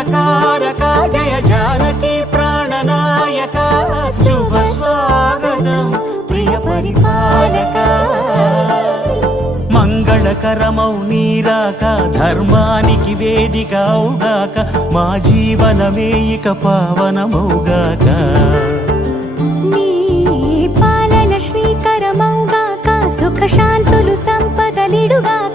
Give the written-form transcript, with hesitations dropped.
సంపదకారక జయ జానకి ప్రాణనాయక శుభ స్వాగతం ప్రియ పరిపాలక మంగళకరమౌ నీరాక ధర్మానికి వేదిక అవుగాక మా జీవనమే ఇక పావనమౌగాక నీ పాలన శ్రీకరమౌగాక సుఖ శాంతులు సంపదలిడుగాక